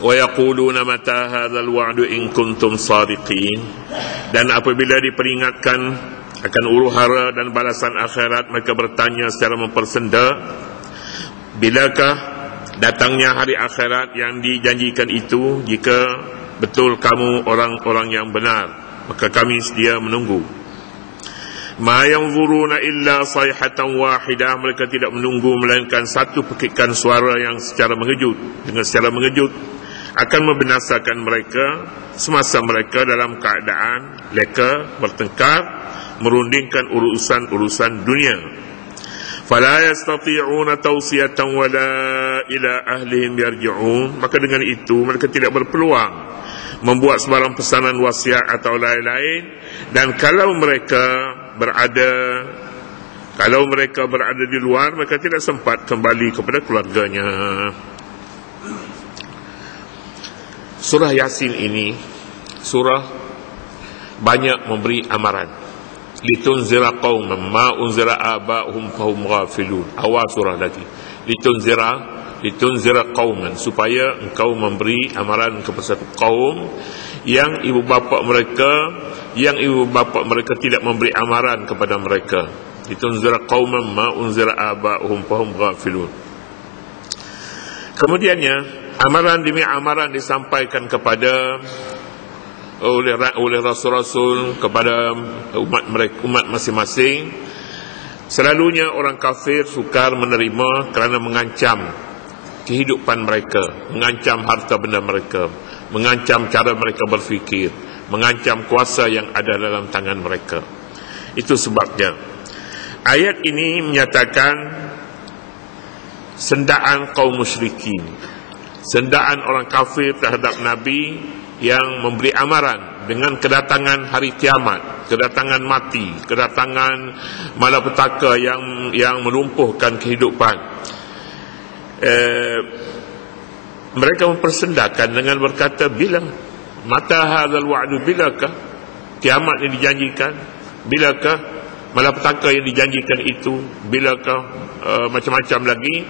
Wa yaquluna mata hadzal wa'du in kuntum shadiqin. Dan apabila diperingatkan akan huru-hara dan balasan akhirat, mereka bertanya secara mempersenda, bilakah datangnya hari akhirat yang dijanjikan itu? Jika betul kamu orang-orang yang benar, maka kami sedia menunggu. Ma yanzuruna illa sayhatan wahidah. Mereka tidak menunggu melainkan satu petikan suara yang secara mengejut, dengan secara mengejut akan membinasakan mereka semasa mereka dalam keadaan leka, bertengkar, merundingkan urusan-urusan dunia. Fala yastati'una tawsiyatan wala ila ahlihim yarji'un. Maka dengan itu mereka tidak berpeluang membuat sebarang pesanan wasiat atau lain-lain. Dan kalau mereka berada di luar, mereka tidak sempat kembali kepada keluarganya. Surah Yasin ini surah banyak memberi amaran. Litunzira qauman ma unzira aba'uhum fahum ghafilun. Awal surah lagi. Litunzira qauman, supaya engkau memberi amaran kepada satu kaum yang ibu bapa mereka tidak memberi amaran kepada mereka. Litunzira qauman ma unzira aba'uhum fahum ghafilun. Kemudiannya amaran demi amaran disampaikan kepada oleh rasul-rasul kepada umat masing-masing. Selalunya orang kafir sukar menerima kerana mengancam kehidupan mereka, mengancam harta benda mereka, mengancam cara mereka berfikir, mengancam kuasa yang ada dalam tangan mereka. Itu sebabnya ayat ini menyatakan sendaan kaum musyrikin, sendaan orang kafir terhadap Nabi yang memberi amaran dengan kedatangan hari kiamat, kedatangan mati, kedatangan malapetaka yang melumpuhkan kehidupan. Mereka mempersendakan dengan berkata, bila mata hadzal wa'du, bilakah kiamat yang dijanjikan, bilakah malapetaka yang dijanjikan itu, bilakah macam-macam lagi.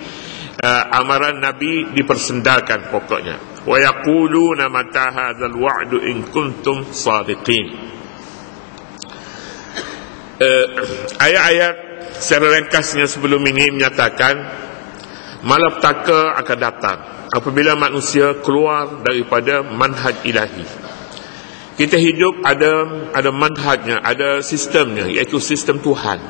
Amaran Nabi dipersendakan pokoknya. Wa yaquluna mata hadzal wa'du in kuntum shadiqin. Ayat-ayat secara ringkasnya sebelum ini menyatakan malapetaka akan datang apabila manusia keluar daripada manhaj ilahi. Kita hidup ada manhajnya, ada sistemnya, iaitu sistem Tuhan,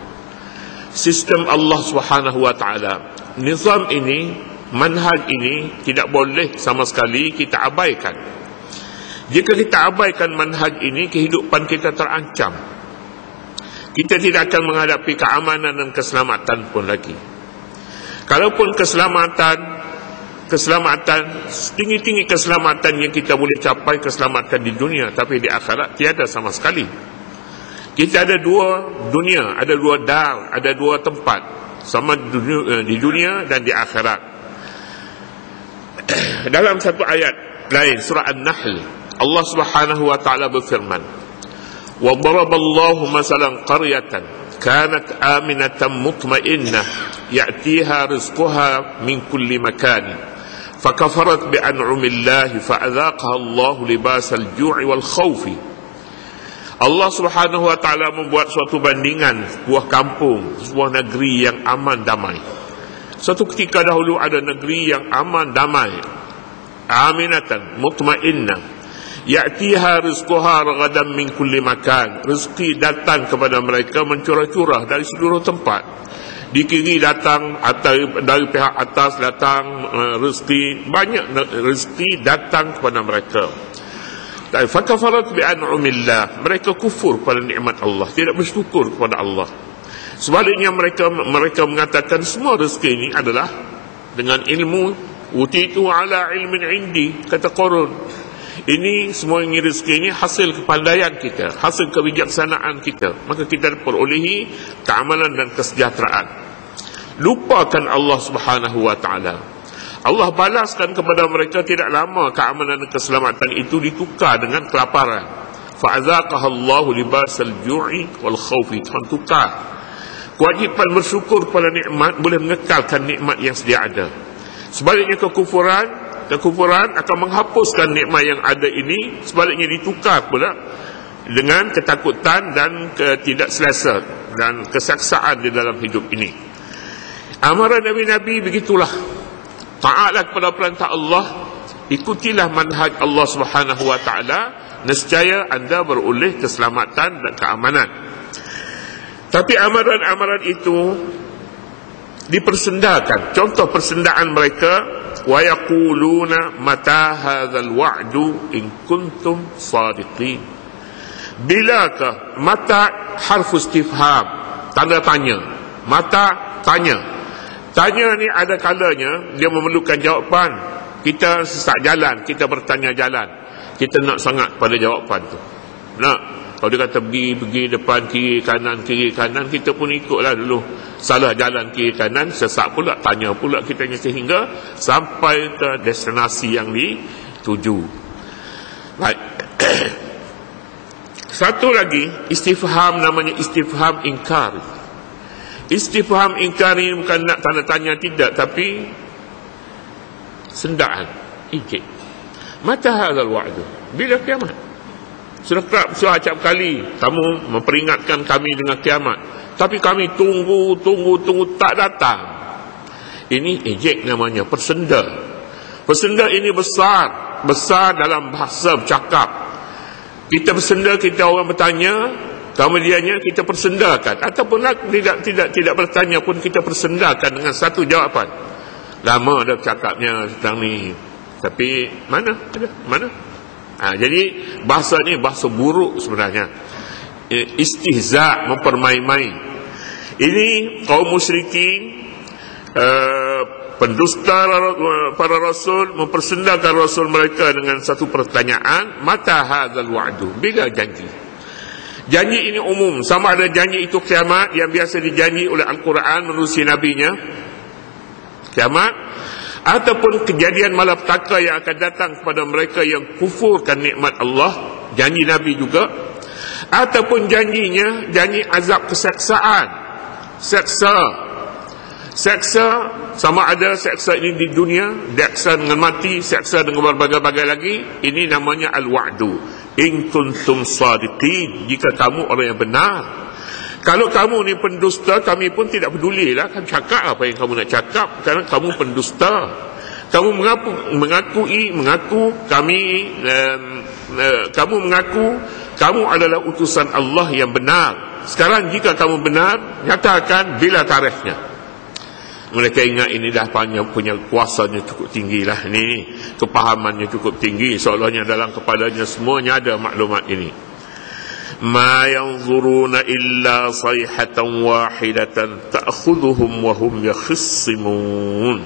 sistem Allah Subhanahu wa taala. Nizam ini, manhaj ini tidak boleh sama sekali kita abaikan. Jika kita abaikan manhaj ini, kehidupan kita terancam. Kita tidak akan menghadapi keamanan dan keselamatan pun lagi. Kalaupun keselamatan tinggi-tinggi keselamatan yang kita boleh capai, keselamatan di dunia, tapi di akhirat tiada sama sekali. Kita ada dua dunia, ada dua dar, ada dua tempat, sama di dunia dan di akhirat. Dalam satu ayat lain, surah An-Nahl, Allah Subhanahu wa taala berfirman, "Wa daraballahu masalan qaryatan kanat aminatan mutma'innah ya'tiha rizquha min kulli makan fakafarat bi an'amillahi fa'adhaqaha Allahu libasal ju'i wal khawfi." Allah Subhanahu wa taala membuat suatu bandingan sebuah kampung, sebuah negeri yang aman damai. Suatu ketika dahulu ada negeri yang aman damai, aminatan mutmainnah, ya'tiha rizquha ragadan min kulli makan. Rezeki datang kepada mereka mencurah-curah dari seluruh tempat. Di kiri datang, dari pihak atas datang rezeki, banyak rezeki datang kepada mereka. Fakafarat bi an'amillah, mereka kufur pada nikmat Allah, tidak bersyukur kepada Allah. Sebaliknya mereka mengatakan semua rezeki ini adalah dengan ilmu, utitu ala ilmin indi, kata Qarun. Ini semua ini rezeki ini hasil kepandaian kita, hasil kebijaksanaan kita, maka kita perolehi keamanan dan kesejahteraan. Lupakan Allah Subhanahu wa taala. Allah balaskan kepada mereka tidak lama keamanan dan keselamatan itu ditukar dengan kelaparan. Fa'azaqaha Allahu libasal ju'i wal khawfi. Tuhan tukar. Kewajipan bersyukur kepada nikmat boleh mengekalkan nikmat yang sedia ada. Sebaliknya kekufuran kekufuran akan menghapuskan nikmat yang ada ini, sebaliknya ditukar pula dengan ketakutan dan ketidakselesa dan kesaksaan di dalam hidup ini. Amaran Nabi-Nabi begitulah. Taatlah kepada perintah Allah, ikutilah manhaj Allah Subhanahu wa taala, nescaya anda beroleh keselamatan dan keamanan. Tapi amaran-amaran itu dipersendakan. Contoh persendaan mereka, wa yaquluna mata hadzal wa'du in kuntum shadiqin. Bilakah? Mata harfu istifham, tanda tanya. Mata tanya. Tanya ni ada kalanya dia memerlukan jawapan. Kita sesak jalan, kita bertanya jalan, kita nak sangat pada jawapan tu. Nak, kalau dia kata pergi depan kiri kanan, kita pun ikutlah dulu. Salah jalan kiri kanan, sesak pula, tanya pula kitanya sehingga sampai ke destinasi yang dituju. Baik. Satu lagi istifham, namanya istifham inkar. Istifham inkar ini bukan nak tanda tanya, tidak, tapi sendaan, ijik. Mata hadzal wa'du, bila kiamat? Sudah acap kali kamu memperingatkan kami dengan kiamat, tapi kami tunggu tak datang. Ini ejek namanya, persenda. Persenda ini besar dalam bahasa bercakap. Kita bersenda, kita orang bertanya, kemudiannya kita persendakan, ataupun tidak bertanya pun kita persendakan dengan satu jawapan. Lama dah cakapnya tentang ni, tapi mana? Jadi bahasa ni bahasa buruk sebenarnya. Istihza, mempermain-main. Ini kaum musyrikin, pendusta para rasul, mempersendakan rasul mereka dengan satu pertanyaan, mata hadzal wa'du, bila janji? Janji ini umum, sama ada janji itu kiamat yang biasa dijanji oleh Al-Quran menerusi nabinya, kiamat, ataupun kejadian malapetaka yang akan datang kepada mereka yang kufurkan nikmat Allah, janji Nabi juga, ataupun janji azab kesaksaan, seksa, sama ada seksa ini di dunia, seksa dengan mati, seksa dengan berbagai-bagai lagi. Ini namanya al-wa'du, in kuntum shadiqin, jika kamu orang yang benar. Kalau kamu ni pendusta, kami pun tidak pedulilah, kan cakap apa yang kamu nak cakap, kerana kamu pendusta. Kamu kamu mengaku kamu adalah utusan Allah yang benar. Sekarang jika kamu benar, nyatakan bila tarikhnya. Mereka ingat ini dah punya kuasanya cukup tinggi lah, ini kepahamannya cukup tinggi, seolahnya dalam kepalanya semuanya ada maklumat ini. Ma yanzuruna illa sayhatan wahidatan ta'khudhuhum wa hum yakhsimun.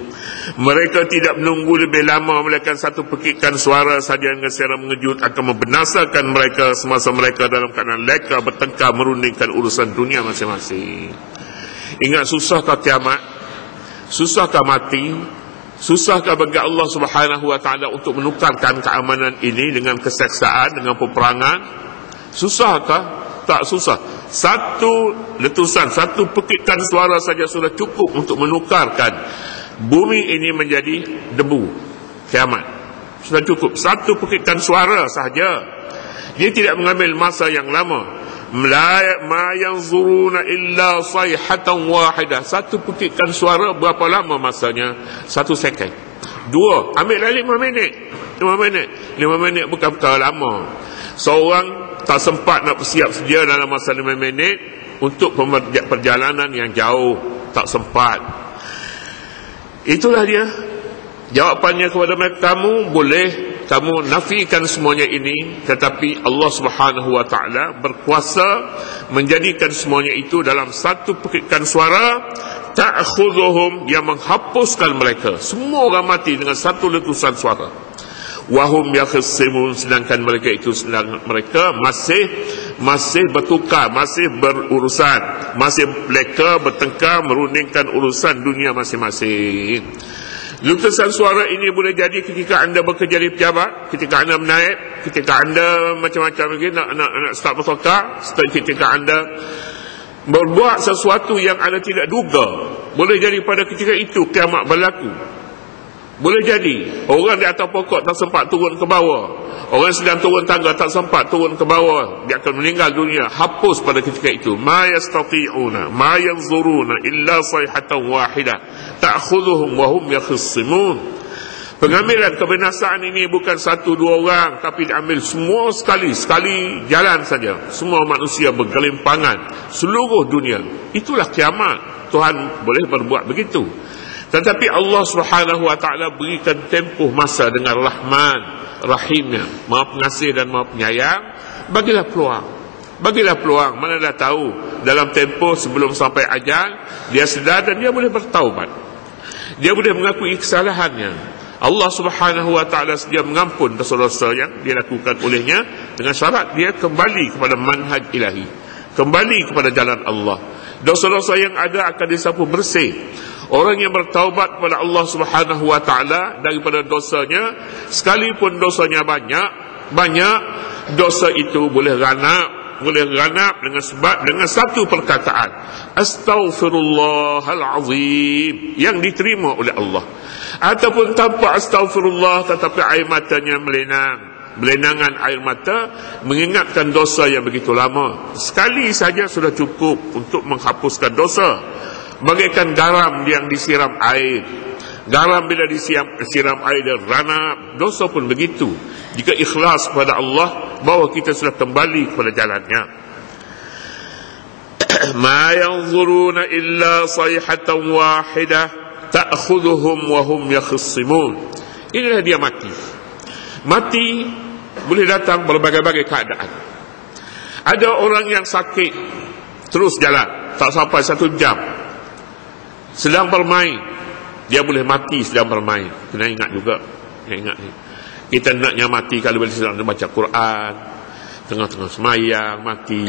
Mereka tidak menunggu lebih lama, melainkan satu pekikan suara saja dengan secara mengejut akan membinasakan mereka semasa mereka dalam keadaan leka bertengkar merundingkan urusan dunia masing-masing. Ingat, susahkah kiamat? Susahkah mati? Susahkah bagi Allah Subhanahu wa taala untuk menukarkan keamanan ini dengan kesaksaan, dengan peperangan? Susahkah? Tak susah. Satu letusan, satu pekikan suara saja sudah cukup untuk menukarkan bumi ini menjadi debu. Kiamat sudah cukup. Satu pekikan suara saja. Dia tidak mengambil masa yang lama. Ma yanzuruna illa sayhatan wahidah. Satu pekikan suara berapa lama masanya? 1 second. 2, ambil lagi 5 minit. 5 minit bukan perkara lama. Seorang tak sempat nak bersiap sedia dalam masa 5 minit untuk perjalanan yang jauh. Tak sempat. Itulah dia jawapannya kepada mereka. Kamu boleh kamu nafikan semuanya ini, tetapi Allah Subhanahu wa taala berkuasa menjadikan semuanya itu dalam satu pekikan suara, ta'khudhuhum, yang menghapuskan mereka. Semua orang mati dengan satu letusan suara. Wahum yakhsimun, sedangkan mereka masih bertukar, masih berurusan, masih mereka bertengkar merundingkan urusan dunia masing-masing. Letusan suara ini boleh jadi ketika anda bekerja di pejabat, ketika anda menaik, ketika anda macam-macam lagi nak start bertukar, ketika anda berbuat sesuatu yang anda tidak duga. Boleh jadi pada ketika itu kiamat berlaku. Boleh jadi orang di atas pokok tak sempat turun ke bawah, orang sedang turun tangga tak sempat turun ke bawah, dia akan meninggal dunia. Hapus pada ketika itu. Ma yastati'una ma yanzuruna illa sayhatan wahidah ta'khudhuhum wa hum yakhsimun. Pengambilan kebinasaan ini bukan satu dua orang, tapi diambil semua sekali jalan saja. Semua manusia bergelimpangan seluruh dunia. Itulah kiamat. Tuhan boleh berbuat begitu. Tetapi Allah Subhanahu wa taala berikan tempoh masa dengan Rahman, Rahimnya, Maha Pengasih dan Maha Penyayang. Bagilah peluang. Bagilah peluang. Mana dah tahu dalam tempoh sebelum sampai ajal dia sedar dan dia boleh bertaubat. Dia boleh mengakui kesalahannya. Allah Subhanahu wa taala sedia mengampun dosa-dosa yang dilakukan olehnya dengan syarat dia kembali kepada manhaj ilahi, kembali kepada jalan Allah. Dosa-dosa yang ada akan disapu bersih. Orang yang bertaubat kepada Allah Subhanahu wa taala daripada dosanya, sekalipun dosanya banyak, dosa itu boleh ranap dengan satu perkataan, astaghfirullahal azim, yang diterima oleh Allah. Ataupun tanpa astaghfirullah tetapi air matanya melenangan air mata mengingatkan dosa yang begitu lama. Sekali saja sudah cukup untuk menghapuskan dosa. Bagaikan garam yang disiram air. Garam bila disiram air dan ranap, dosa pun begitu. Jika ikhlas kepada Allah, bahawa kita sudah kembali kepada jalannya. Ma yanzuruna illa sayhatan wahidah ta'khudhuhum wa hum yakhsimun. Inilah dia mati. Mati boleh datang berbagai-bagai keadaan. Ada orang yang sakit terus jalan, tak sampai 1 jam, sedang bermain, dia boleh mati sedang bermain. Kena ingat juga, ingat ni. Kita naknya mati kalau boleh sedang baca Quran, tengah-tengah semayang mati,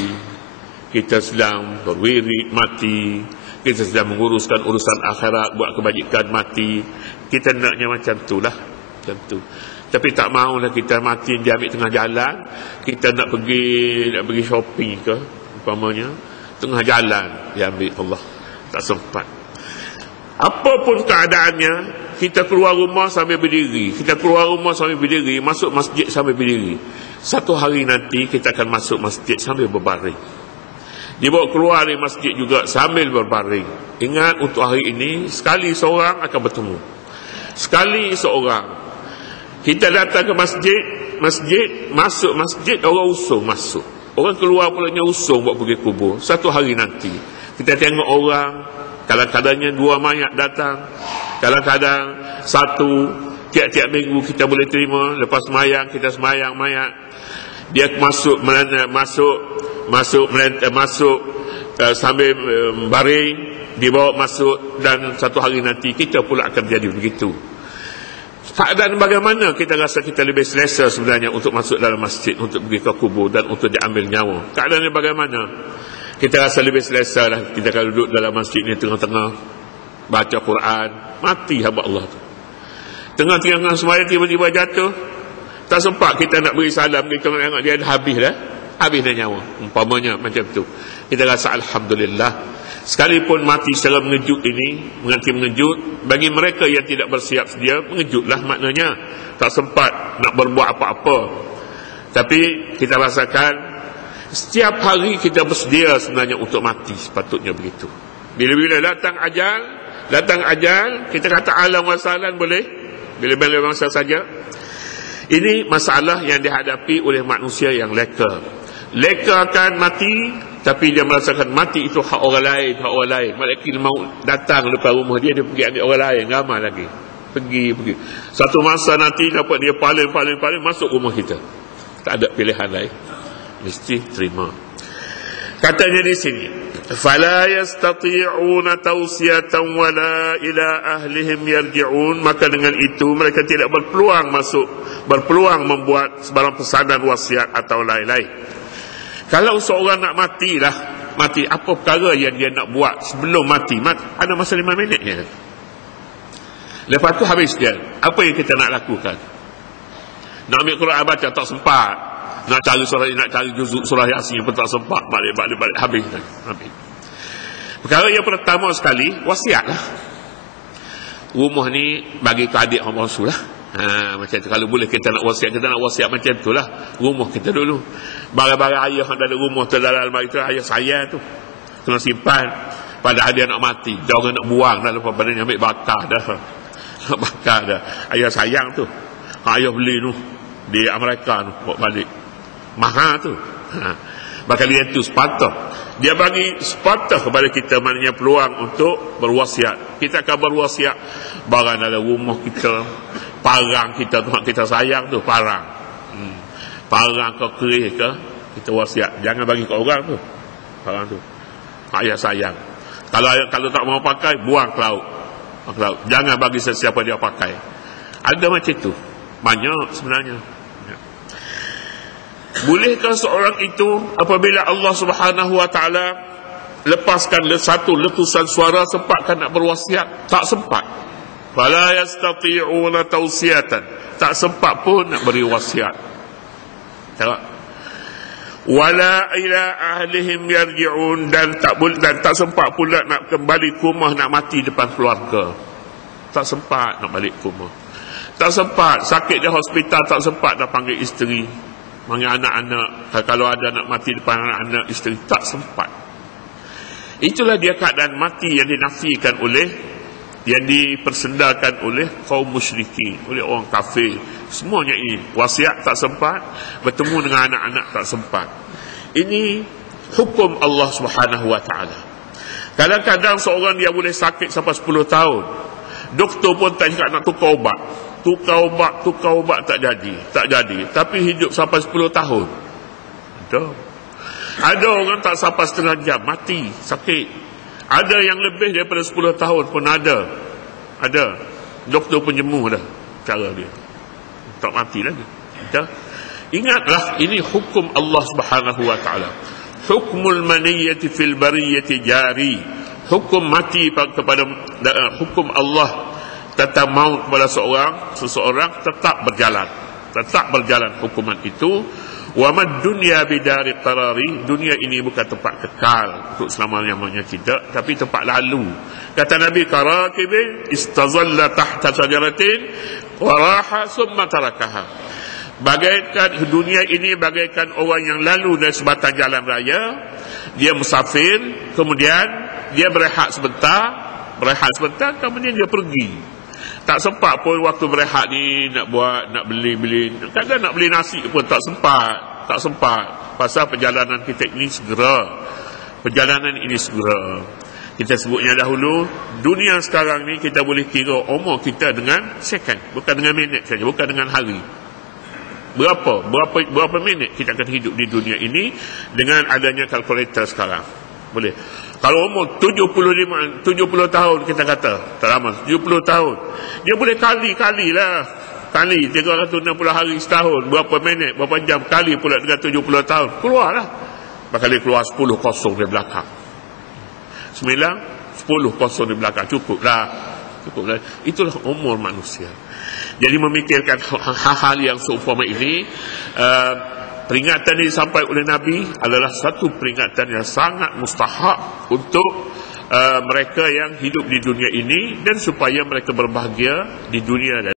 kita sedang berwirid mati, kita sedang menguruskan urusan akhirat, buat kebajikan mati. Kita naknya macam itulah, macam tu. Tapi tak maulah kita mati dia ambil tengah jalan. Kita nak pergi shopping ke umpamanya, tengah jalan dia ambil, Allah tak sempat. Apapun keadaannya, kita keluar rumah sambil berdiri, kita keluar rumah sambil berdiri, masuk masjid sambil berdiri. Satu hari nanti kita akan masuk masjid sambil berbaring, dibawa keluar dari masjid juga sambil berbaring. Ingat, untuk hari ini sekali seorang akan bertemu, sekali seorang. Kita datang ke masjid, masuk masjid, orang usung masuk, orang keluar pulanya usung buat pergi kubur. Satu hari nanti kita tengok orang, kadang-kadangnya 2 mayat datang, kadang-kadang 1, tiap-tiap minggu kita boleh terima. Lepas semayang, kita semayang mayat, dia masuk sambil baring, dibawa masuk, dan satu hari nanti kita pula akan jadi begitu. Keadaan bagaimana kita rasa kita lebih selesa sebenarnya untuk masuk dalam masjid, untuk pergi ke kubur dan untuk diambil nyawa? Keadaannya bagaimana? Kita rasa lebih selesa lah kita kalau duduk dalam masjid ni, tengah-tengah baca Quran, mati hamba Allah tu. Tengah-tengah sembahyang tiba-tiba jatuh, tak sempat kita nak beri salam, kita tengok dia dah habis dah nyawa, umpamanya macam tu. Kita rasa alhamdulillah. Sekalipun mati secara mengejut ini, menganti mengejut, bagi mereka yang tidak bersiap sedia, mengejutlah maknanya. Tak sempat nak berbuat apa-apa. Tapi kita rasakan setiap hari kita bersedia sebenarnya untuk mati, sepatutnya begitu. Bila-bila datang ajal, kita kata alam wasalan boleh, bila-bila masa saja. Ini masalah yang dihadapi oleh manusia yang leka. Leka akan mati, tapi dia merasakan mati itu hak orang lain. Malaikat maut datang depan rumah dia pergi ambil orang lain, ramai lagi. Pergi. Satu masa nanti dapat dia paling masuk rumah kita. Tak ada pilihan lain, mesti terima. Katanya di sini, fala yastati'una tawsiyatan wala ila ahlihim yarji'un. Maka dengan itu mereka tidak berpeluang membuat sebarang pesanan wasiat atau lain-lain. Kalau seorang nak mati, apa perkara yang dia nak buat sebelum mati? Ada masa 5 minitnya. Lepas tu habis dia. Apa yang kita nak lakukan? Nak ambil Quran baca tak sempat. Nak cari juzuk surah Yasin pun tak sempat. Balik habis. Perkara yang pertama sekali, wasiatlah. rumah ni bagi ke adik Muhammad Rasul lah. Macam tu. Kalau boleh kita nak wasiat macam tu lah. Rumah kita dulu. Barang-barang ayah yang ada rumah tu dalam almari tu, ayah saya tu. Kena simpan. Pada dia nak mati. Dia orang nak buang dah lepas pada ambil bakar dah. Nak bakar dah. Ayah sayang tu. Ayah beli tu. Di Amerika tu. Bawa balik. Mahal tu. Bakal dia tu sepatah. Dia bagi sepatah kepada kita maknanya peluang untuk berwasiat. Kita akan berwasiat barang dalam rumah kita, parang kita tu kita sayang tu, parang. Parang ke kerih ke, kita wasiat. Jangan bagi ke orang tu. Parang tu. Ayah sayang. Kalau tak mau pakai, buang ke laut. Jangan bagi sesiapa dia pakai. Ada macam tu. Banyak sebenarnya. Bolehkah seorang itu apabila Allah Subhanahu wa taala lepaskan satu letusan suara sempatkan nak berwasiat? Tak sempat. Fala yastati'una tawsiyatan. Tak sempat pun nak beri wasiat. Tengok. Wala ila ahlihim yarji'un, dan tak sempat pula nak kembali ke rumah, nak mati depan keluarga. Tak sempat nak balik ke rumah. Tak sempat, sakit di hospital tak sempat nak panggil isteri. Panggil anak-anak, kalau ada nak mati depan anak-anak isteri, tak sempat. Itulah dia keadaan mati yang dinafikan oleh, yang dipersendakan oleh kaum musyrikin, oleh orang kafir. Semuanya ini wasiat tak sempat, bertemu dengan anak-anak tak sempat. Ini hukum Allah Subhanahu wa taala. Kadang-kadang seorang dia boleh sakit sampai 10 tahun. Doktor pun tak cakap nak tukar ubat. Tukar ubat tak jadi. Tapi hidup sampai 10 tahun. Ada orang tak sampai setengah jam mati sakit. Ada yang lebih daripada 10 tahun pun ada. Doktor pun jemu dah cara dia. Tak mati lagi. Ingatlah, ini hukum Allah Subhanahu wa taala. Hukmul maniyyati fil bariyati jari. Hukum mati kepada hukum Allah tentang maut kepada seseorang tetap berjalan hukuman itu. Wa mad dunya bidari qarari, dunia ini bukan tempat kekal untuk selama-lamanya, tidak, tapi tempat lalu. Kata Nabi, karakibin istazalla tahta sajaratin wa raha summa tarakaha. Bagaikan dunia ini bagaikan orang yang lalu dari sebatang jalan raya, dia musafir, kemudian dia berehat sebentar, kemudian dia pergi. Tak sempat pun waktu berehat ni nak beli. Kadang nak beli nasi pun tak sempat. Pasal perjalanan kita ini segera. Kita sebutnya dahulu, dunia sekarang ni kita boleh kira umur kita dengan second, bukan dengan minit saja, bukan dengan hari. Berapa minit kita akan hidup di dunia ini dengan adanya kalkulator sekarang. Boleh. Kalau umur 70 tahun kita kata, tak lama, 70 tahun. Dia boleh kali 360 hari setahun, berapa minit, berapa jam, kali pula dengan 70 tahun. Keluarlah. Bakal dia keluar 10 kosong di belakang. 10 kosong di belakang. Cukuplah. Itulah umur manusia. Jadi memikirkan hal-hal yang seumpama ini, peringatan yang disampaikan oleh Nabi adalah satu peringatan yang sangat mustahak untuk mereka yang hidup di dunia ini, dan supaya mereka berbahagia di dunia dan